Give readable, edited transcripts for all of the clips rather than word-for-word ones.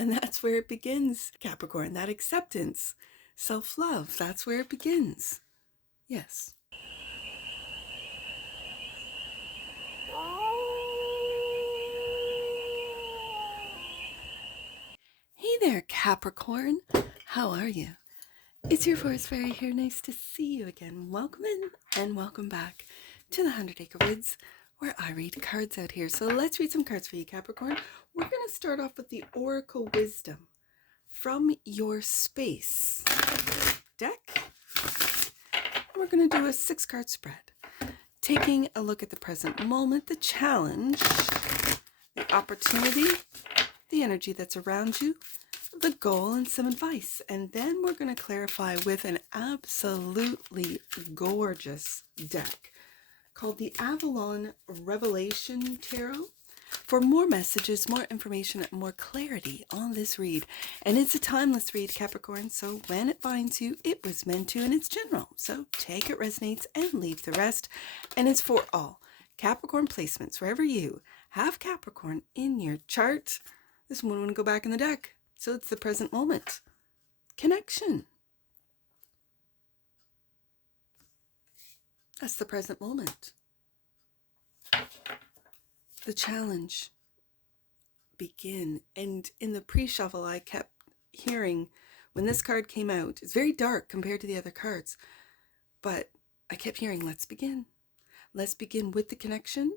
and that's where it begins, Capricorn. That acceptance, self-love, that's where it begins. Yes. Hey there, Capricorn. How are you? It's your forest fairy here. Nice to see you again. Welcome in and welcome back to the 100 Acre Woods, where I read cards out here. So let's read some cards for you, Capricorn. We're going to start off with the Oracle Wisdom from your space deck. We're going to do a 6-card spread, taking a look at the present moment, the challenge, the opportunity, the energy that's around you, the goal, and some advice. And then we're going to clarify with an absolutely gorgeous deck called the AVALON Revelation Tarot for more messages, more information, and more clarity on this read. And it's a timeless read, Capricorn, so when it finds you, it was meant to, and it's general. So take it resonates and leave the rest. And it's for all Capricorn placements, wherever you have Capricorn in your chart. This one wouldn't go back in the deck. So it's the present moment. Connection. That's the present moment. The challenge. Begin. And in the pre-shuffle, I kept hearing, when this card came out, it's very dark compared to the other cards, but I kept hearing, let's begin. Let's begin with the connection.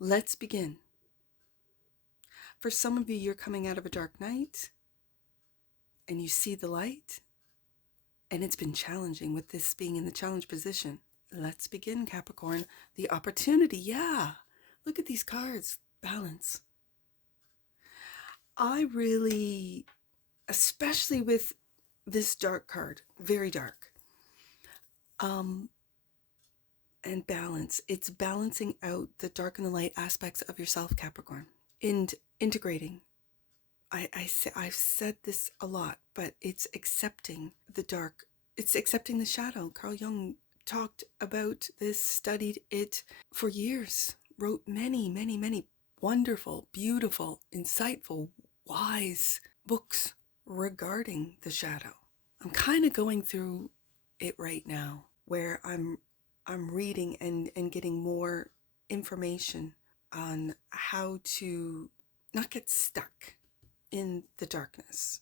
Let's begin. For some of you, you're coming out of a dark night and you see the light, and it's been challenging with this being in the challenge position. Let's begin, Capricorn. The opportunity, yeah. Look at these cards. Balance. I really, especially with this dark card, very dark, and balance. It's balancing out the dark and the light aspects of yourself, Capricorn, and integrating. I've said this a lot, but it's accepting the dark. It's accepting the shadow. Carl Jung talked about this, studied it for years, wrote many, many, many wonderful, beautiful, insightful, wise books regarding the shadow. I'm kind of going through it right now, where I'm reading and getting more information on how to not get stuck in the darkness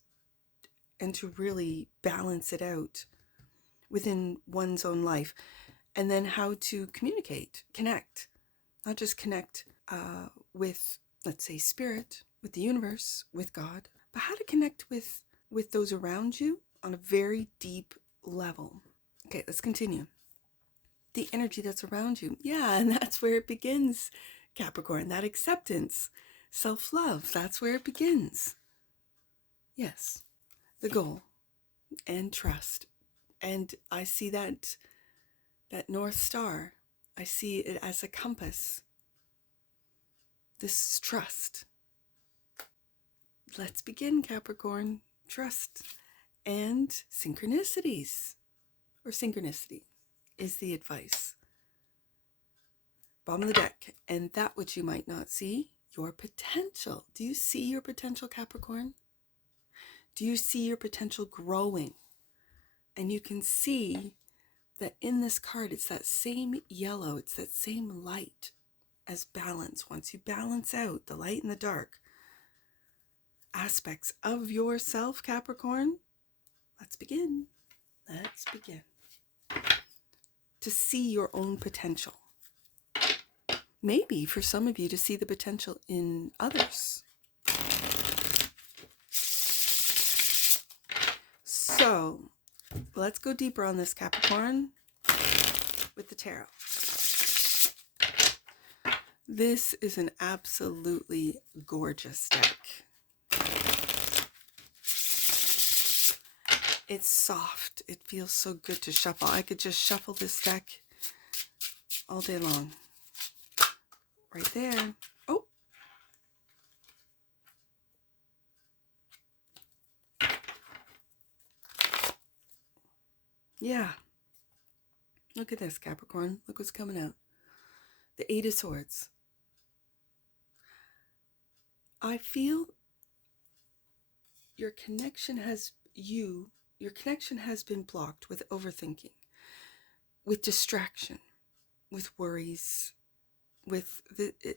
and to really balance it out within one's own life, and then how to communicate, connect, not just connect with, let's say, spirit, with the universe, with God, but how to connect with those around you on a very deep level. Okay, let's continue. The energy that's around you. Yeah, and that's where it begins, Capricorn. That acceptance, self-love, that's where it begins. Yes, the goal and trust. And I see that North Star. I see it as a compass. This trust. Let's begin, Capricorn. Trust and synchronicities, or synchronicity is the advice. Bottom of the deck. And that which you might not see, your potential. Do you see your potential, Capricorn? Do you see your potential growing? And you can see that in this card, it's that same yellow, it's that same light as balance. Once you balance out the light and the dark aspects of yourself, Capricorn, let's begin. Let's begin to see your own potential. Maybe for some of you to see the potential in others. So let's go deeper on this, Capricorn, with the tarot. This is an absolutely gorgeous deck. It's soft. It feels so good to shuffle. I could just shuffle this deck all day long. Right there. Oh. Yeah. Look at this, Capricorn. Look what's coming out. The Eight of Swords. I feel your connection has been blocked with overthinking, with distraction, with worries,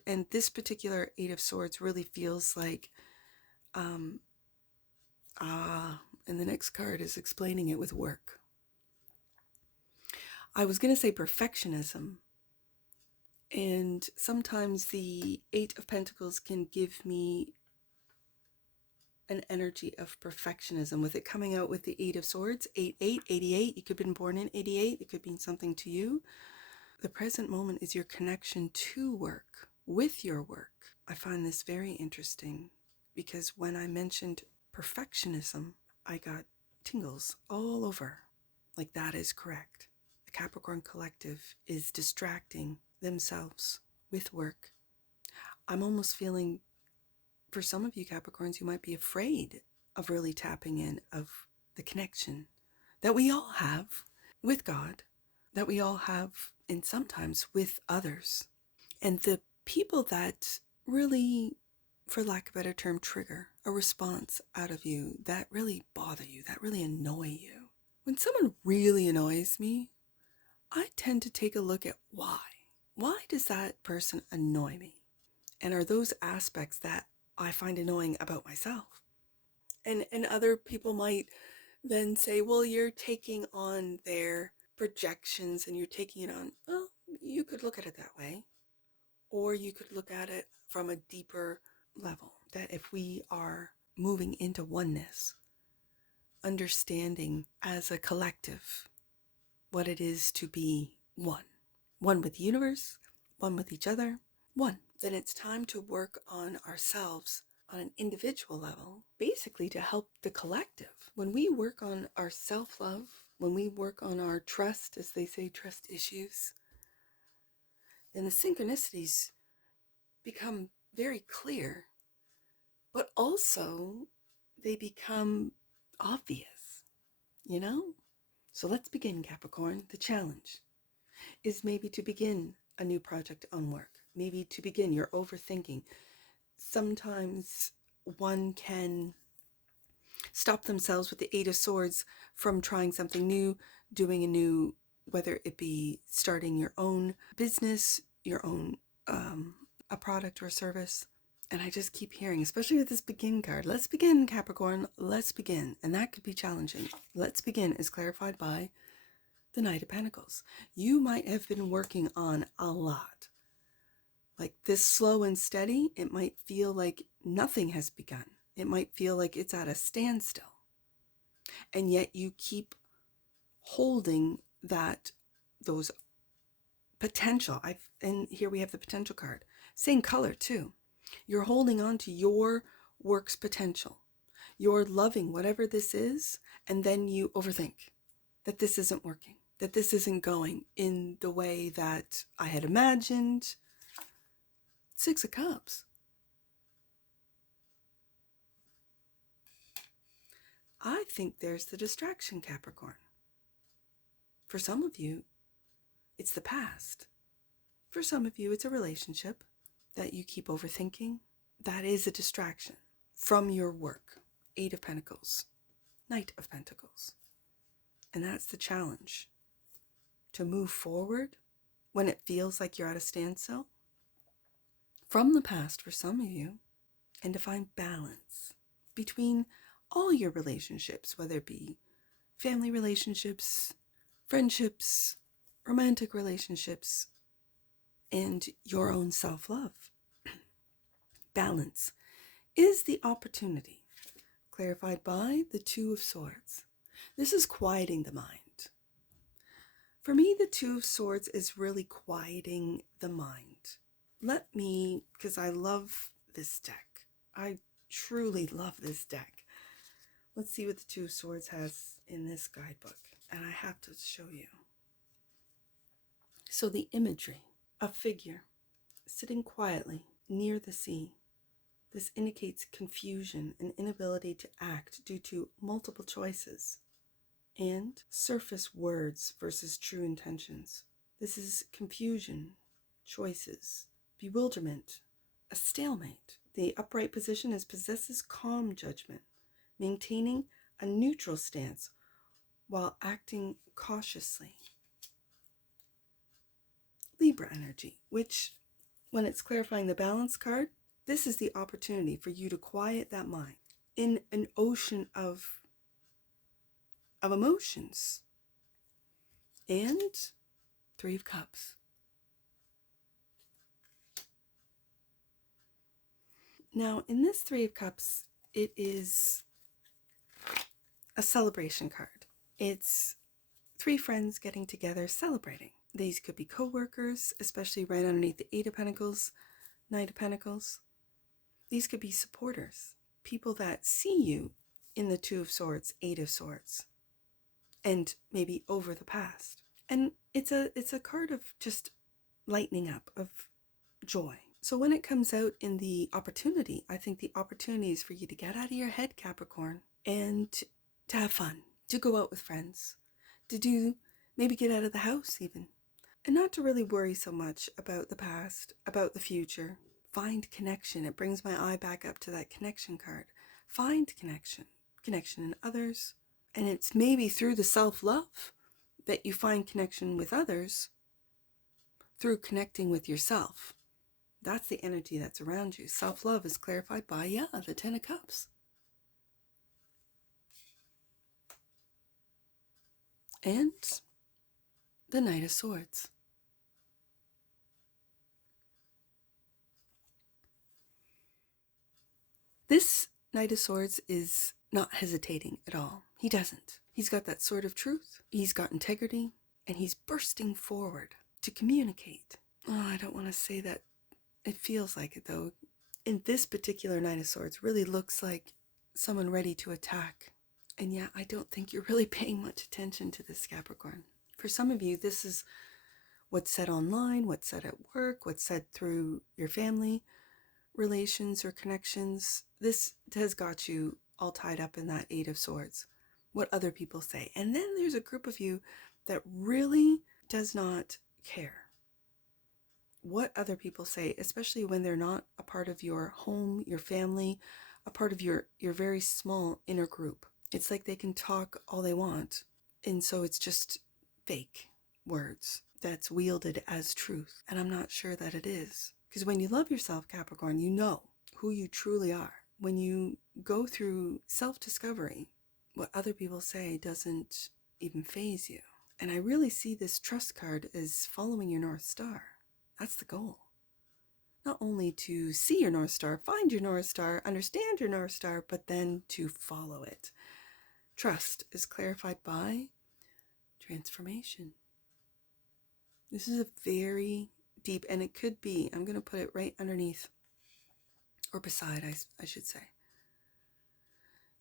and this particular Eight of Swords really feels like, and the next card is explaining it with work. I was going to say perfectionism, and sometimes the Eight of Pentacles can give me an energy of perfectionism, with it coming out with the Eight of Swords, 88. You could have been born in 88. It could mean something to you. The present moment is your connection to work, with your work. I find this very interesting because when I mentioned perfectionism, I got tingles all over. Like, that is correct. The Capricorn collective is distracting themselves with work. I'm almost feeling, for some of you Capricorns, you might be afraid of really tapping in of the connection that we all have with God, that we all have, and sometimes with others. And the people that really, for lack of a better term, trigger a response out of you, that really bother you, that really annoy you. When someone really annoys me, I tend to take a look at why. Why does that person annoy me? And are those aspects that I find annoying about myself? And other people might then say, well, you're taking on their projections and you're taking it on. Well, you could look at it that way. Or you could look at it from a deeper level, that if we are moving into oneness, understanding as a collective what it is to be one with the universe, one with each other, one, then it's time to work on ourselves on an individual level, basically to help the collective. When we work on our self-love, when we work on our trust, as they say, trust issues, then the synchronicities become very clear, but also they become obvious, you know? So let's begin, Capricorn. The challenge is maybe to begin a new project on work, maybe to begin your overthinking. Sometimes one can stop themselves with the Eight of Swords from trying something new, doing a new, whether it be starting your own business, your own a product or a service. And I just keep hearing, especially with this begin card, let's begin, Capricorn, let's begin. And that could be challenging. Let's begin is clarified by the Knight of Pentacles. You might have been working on a lot. Like this slow and steady, it might feel like nothing has begun. It might feel like it's at a standstill. And yet you keep holding those potential. And here we have the potential card. Same color too. You're holding on to your work's potential. You're loving whatever this is, and then you overthink that this isn't working, that this isn't going in the way that I had imagined. Six of Cups. I think there's the distraction, Capricorn. For some of you, it's the past. For some of you, it's a relationship that you keep overthinking. That is a distraction from your work. Eight of Pentacles, Knight of Pentacles. And that's the challenge. To move forward when it feels like you're at a standstill from the past for some of you, and to find balance between all your relationships, whether it be family relationships, friendships, romantic relationships, and your own self-love. Balance is the opportunity, clarified by the Two of Swords. This is quieting the mind. For me, the Two of Swords is really quieting the mind. Let me, because I love this deck. I truly love this deck. Let's see what the Two of Swords has in this guidebook. And I have to show you. So the imagery, a figure sitting quietly near the sea. This indicates confusion and inability to act due to multiple choices and surface words versus true intentions. This is confusion, choices, bewilderment, a stalemate. The upright position is possesses calm judgment, maintaining a neutral stance while acting cautiously. Libra energy, which, when it's clarifying the balance card, this is the opportunity for you to quiet that mind in an ocean of emotions. And Three of Cups. Now, in this Three of Cups, it is a celebration card. It's three friends getting together celebrating. These could be co-workers, especially right underneath the Eight of Pentacles, Knight of Pentacles. These could be supporters, people that see you in the Two of Swords, Eight of Swords, and maybe over the past. And it's a card of just lightening up, of joy. So when it comes out in the opportunity, I think the opportunity is for you to get out of your head, Capricorn, and to have fun, to go out with friends, to do, maybe get out of the house even, and not to really worry so much about the past, about the future. Find connection. It brings my eye back up to that connection card. Find connection in others. And it's maybe through the self-love that you find connection with others, through connecting with yourself. That's the energy that's around you. Self-love is clarified by, the Ten of Cups. And the Knight of Swords. This Knight of Swords is not hesitating at all. He doesn't. He's got that sword of truth. He's got integrity. And he's bursting forward to communicate. Oh, I don't want to say that. It feels like it, though. In this particular Knight of Swords, really looks like someone ready to attack. And yeah, I don't think you're really paying much attention to this, Capricorn. For some of you, this is what's said online, what's said at work, what's said through your family relations or connections. This has got you all tied up in that Eight of Swords, what other people say. And then there's a group of you that really does not care what other people say, especially when they're not a part of your home, your family, a part of your very small inner group. It's like they can talk all they want, and so it's just fake words that's wielded as truth. And I'm not sure that it is. Because when you love yourself, Capricorn, you know who you truly are. When you go through self-discovery, what other people say doesn't even faze you. And I really see this trust card as following your North Star. That's the goal. Not only to see your North Star, find your North Star, understand your North Star, but then to follow it. Trust is clarified by transformation. This is a very deep, and it could be, I'm going to put it right underneath, or beside, I should say.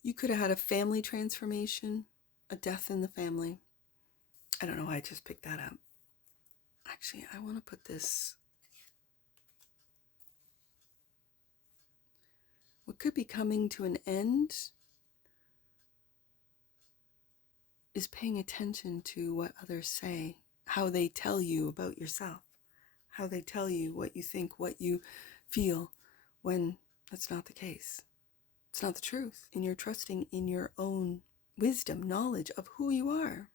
You could have had a family transformation, a death in the family. I don't know why I just picked that up. Actually, I want to put this. What could be coming to an end is paying attention to what others say, how they tell you about yourself, how they tell you what you think, what you feel, when that's not the case. It's not the truth. And you're trusting in your own wisdom, knowledge of who you are,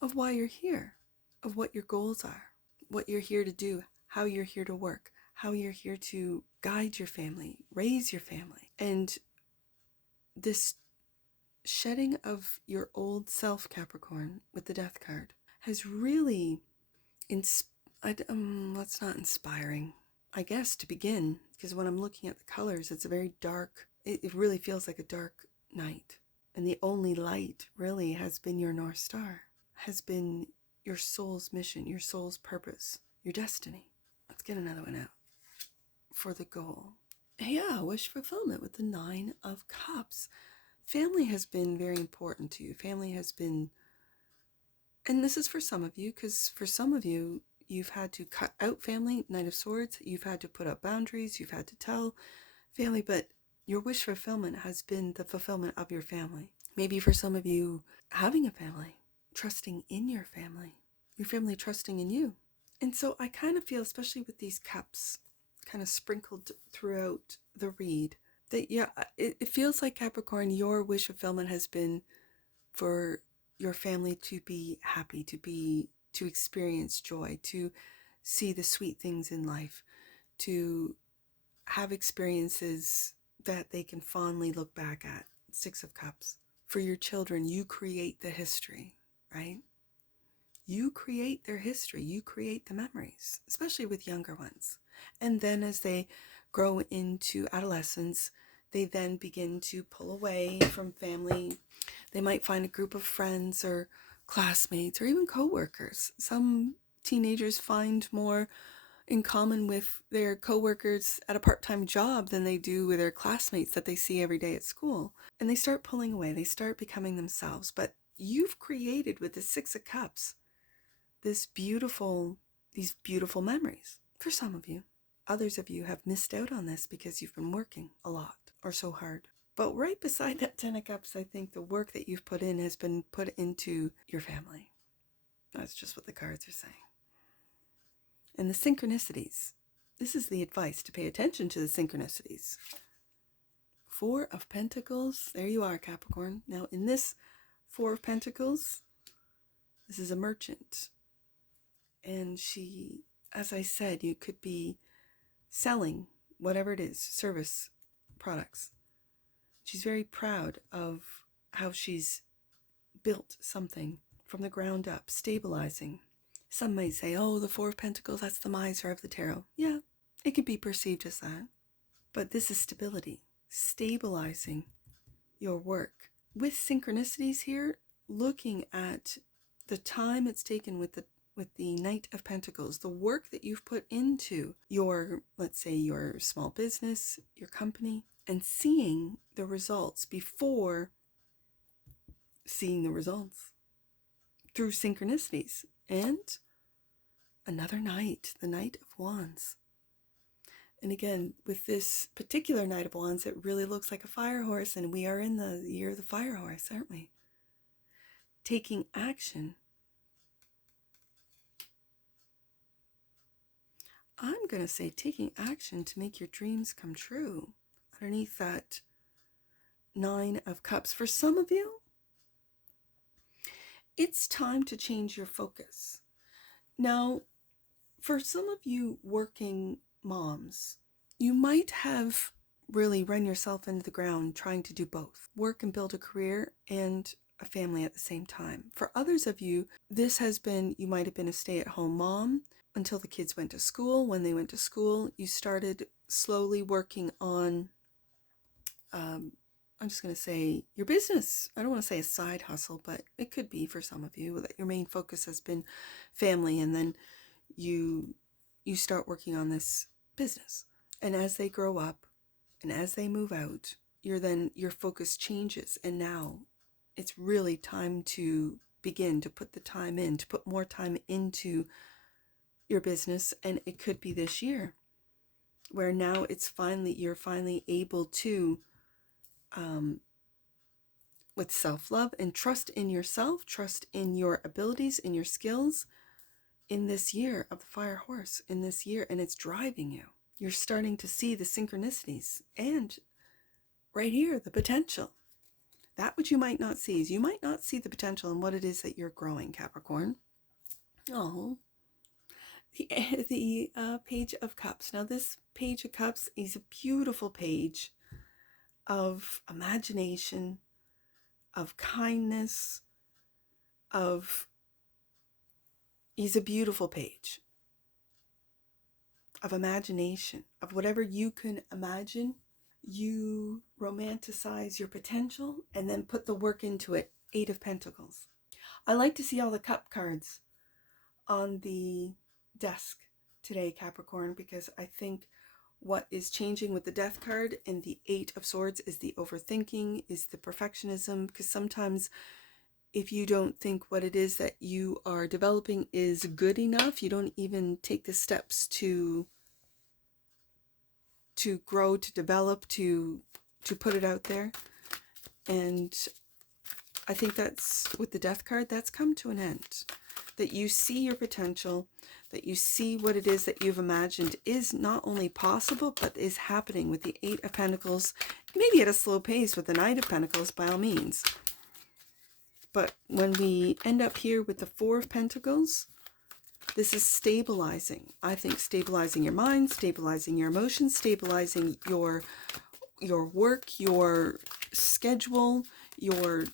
of why you're here, of what your goals are, what you're here to do, how you're here to work, how you're here to guide your family, raise your family. And this shedding of your old self, Capricorn, with the Death card, has really, that's not inspiring, I guess, to begin, because when I'm looking at the colors, it's a very dark, it really feels like a dark night. And the only light really has been your North Star, has been your soul's mission, your soul's purpose, your destiny. Let's get another one out for the goal. Yeah, wish fulfillment with the Nine of Cups. Family has been very important to you. Family has been, and this is for some of you, because for some of you, you've had to cut out family, Knight of Swords. You've had to put up boundaries. You've had to tell family, but your wish fulfillment has been the fulfillment of your family. Maybe for some of you, having a family, trusting in your family trusting in you. And so I kind of feel, especially with these cups kind of sprinkled throughout the read, That, yeah, it feels like, Capricorn, your wish fulfillment has been for your family to be happy, to experience joy, to see the sweet things in life, to have experiences that they can fondly look back at. Six of Cups. For your children, you create the history, right? You create their history. You create the memories, especially with younger ones. And then as they grow into adolescence, they then begin to pull away from family. They might find a group of friends or classmates or even coworkers. Some teenagers find more in common with their coworkers at a part-time job than they do with their classmates that they see every day at school. And they start pulling away. They start becoming themselves. But you've created with the Six of Cups these beautiful memories for some of you. Others of you have missed out on this because you've been working a lot or so hard. But right beside that Ten of Cups, I think the work that you've put in has been put into your family. That's just what the cards are saying. And the synchronicities. This is the advice, to pay attention to the synchronicities. Four of Pentacles. There you are, Capricorn. Now, in this Four of Pentacles, this is a merchant. And she, as I said, you could be selling whatever it is, service, products. She's very proud of how she's built something from the ground up, stabilizing. Some might say, oh, the Four of Pentacles, that's the miser of the tarot. Yeah, it could be perceived as that. But this is stability, stabilizing your work. With synchronicities here, looking at the time it's taken with the Knight of Pentacles, the work that you've put into your, let's say, your small business, your company, and seeing the results before seeing the results through synchronicities. And another Knight, the Knight of Wands. And again, with this particular Knight of Wands, it really looks like a fire horse, and we are in the year of the fire horse, aren't we? Taking action. I'm going to say taking action to make your dreams come true. Underneath that Nine of Cups. For some of you, it's time to change your focus. Now, for some of you working moms, you might have really run yourself into the ground trying to do both. Work and build a career and a family at the same time. For others of you, this has been, you might have been a stay-at-home mom until the kids went to school. When they went to school, you started slowly working on, I'm just going to say, your business. I don't want to say a side hustle, but it could be for some of you that your main focus has been family, and then you start working on this business. And as they grow up and as they move out, your focus changes, and now it's really time to begin to put the time in, to put more time into your business. And it could be this year where now you're finally able to, with self-love and trust in yourself, trust in your abilities, in your skills, in this year of the fire horse, in this year, and it's driving you. You're starting to see the synchronicities, and right here, the potential. That which you might not see is you might not see the potential in what it is that you're growing, Capricorn. Oh, the Page of Cups. Now, this Page of Cups is a beautiful page of imagination, of kindness, he's a beautiful page of imagination, of whatever you can imagine. You romanticize your potential and then put the work into it. Eight of Pentacles. I like to see all the cup cards on the desk today, Capricorn, because I think what is changing with the Death card and the Eight of Swords is the overthinking, is the perfectionism, because sometimes if you don't think what it is that you are developing is good enough, you don't even take the steps to grow, to develop, to put it out there. And I think that's, with the Death card, that's come to an end. That you see your potential, that you see what it is that you've imagined is not only possible, but is happening with the Eight of Pentacles maybe at a slow pace with the Knight of Pentacles, by all means. But when we end up here with the Four of Pentacles, this is stabilizing. I think stabilizing your mind, stabilizing your emotions, stabilizing your work, your schedule, your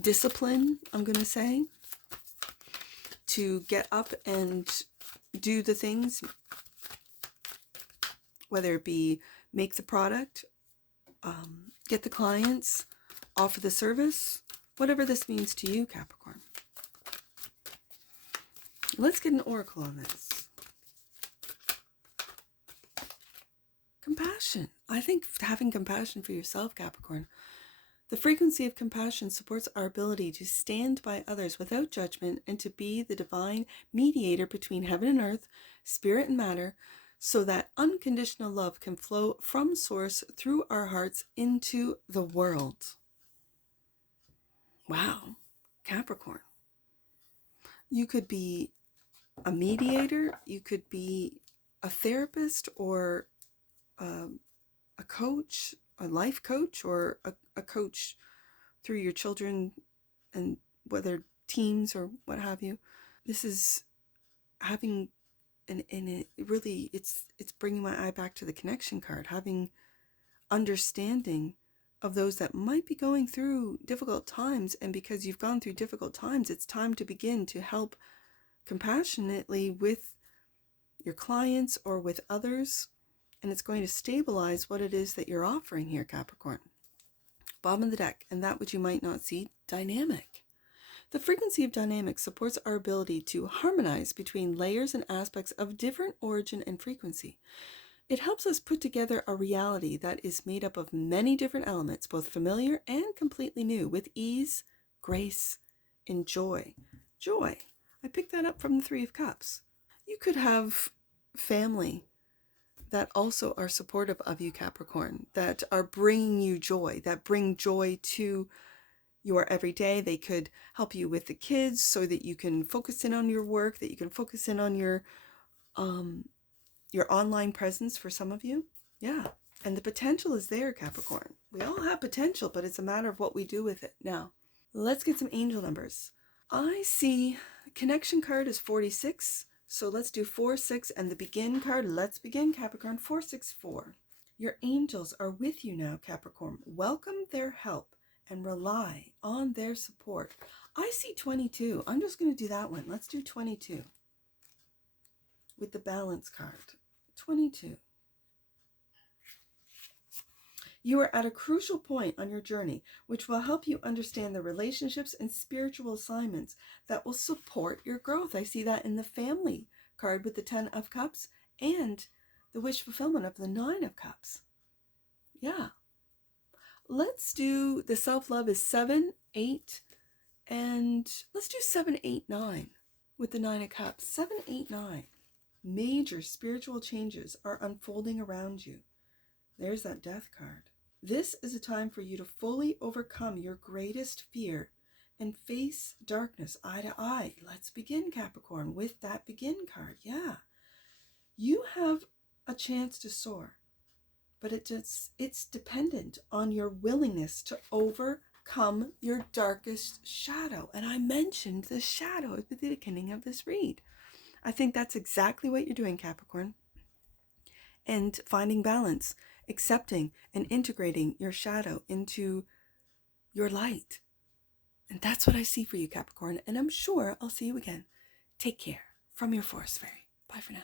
discipline, I'm going to say, to get up and do the things, whether it be make the product, get the clients, offer the service, whatever this means to you, Capricorn. Let's get an oracle on this. Compassion. I think having compassion for yourself, Capricorn. The frequency of compassion supports our ability to stand by others without judgment and to be the divine mediator between heaven and earth, spirit and matter, so that unconditional love can flow from source through our hearts into the world. Wow, Capricorn. You could be a mediator, you could be a therapist or a coach, a life coach, or a coach through your children, and whether teens or what have you. This is having and it really, it's bringing my eye back to the connection card, having understanding of those that might be going through difficult times, and because you've gone through difficult times, it's time to begin to help compassionately with your clients or with others, and it's going to stabilize what it is that you're offering here, Capricorn. Bottom of the deck, and that which you might not see, dynamic. The frequency of dynamic supports our ability to harmonize between layers and aspects of different origin and frequency. It helps us put together a reality that is made up of many different elements, both familiar and completely new, with ease, grace, and joy. Joy. I picked that up from the Three of Cups. You could have family that also are supportive of you, Capricorn, that are bringing you joy, that bring joy to your everyday. They could help you with the kids so that you can focus in on your work, that you can focus in on your online presence for some of you. Yeah. And the potential is there, Capricorn. We all have potential, but it's a matter of what we do with it. Now, let's get some angel numbers. I see connection card is 46. So let's do 4, 6, and the begin card. Let's begin, Capricorn. 4, 6, 4. Your angels are with you now, Capricorn. Welcome their help and rely on their support. I see 22. I'm just going to do that one. Let's do 22 with the balance card. 22. You are at a crucial point on your journey, which will help you understand the relationships and spiritual assignments that will support your growth. I see that in the family card with the 10 of Cups and the wish fulfillment of the 9 of Cups. Yeah. Let's do the self-love is 7, 8, and let's do 7, 8, 9 with the 9 of Cups. 7, 8, 9. Major spiritual changes are unfolding around you. There's that death card. This is a time for you to fully overcome your greatest fear and face darkness eye to eye. Let's begin, Capricorn, with that begin card. Yeah. You have a chance to soar, but it's dependent on your willingness to overcome your darkest shadow. And I mentioned the shadow at the beginning of this read. I think that's exactly what you're doing, Capricorn. And finding balance, accepting and integrating your shadow into your light. And that's what I see for you, Capricorn. And I'm sure I'll see you again. Take care. From your Forest Fairy. Bye for now.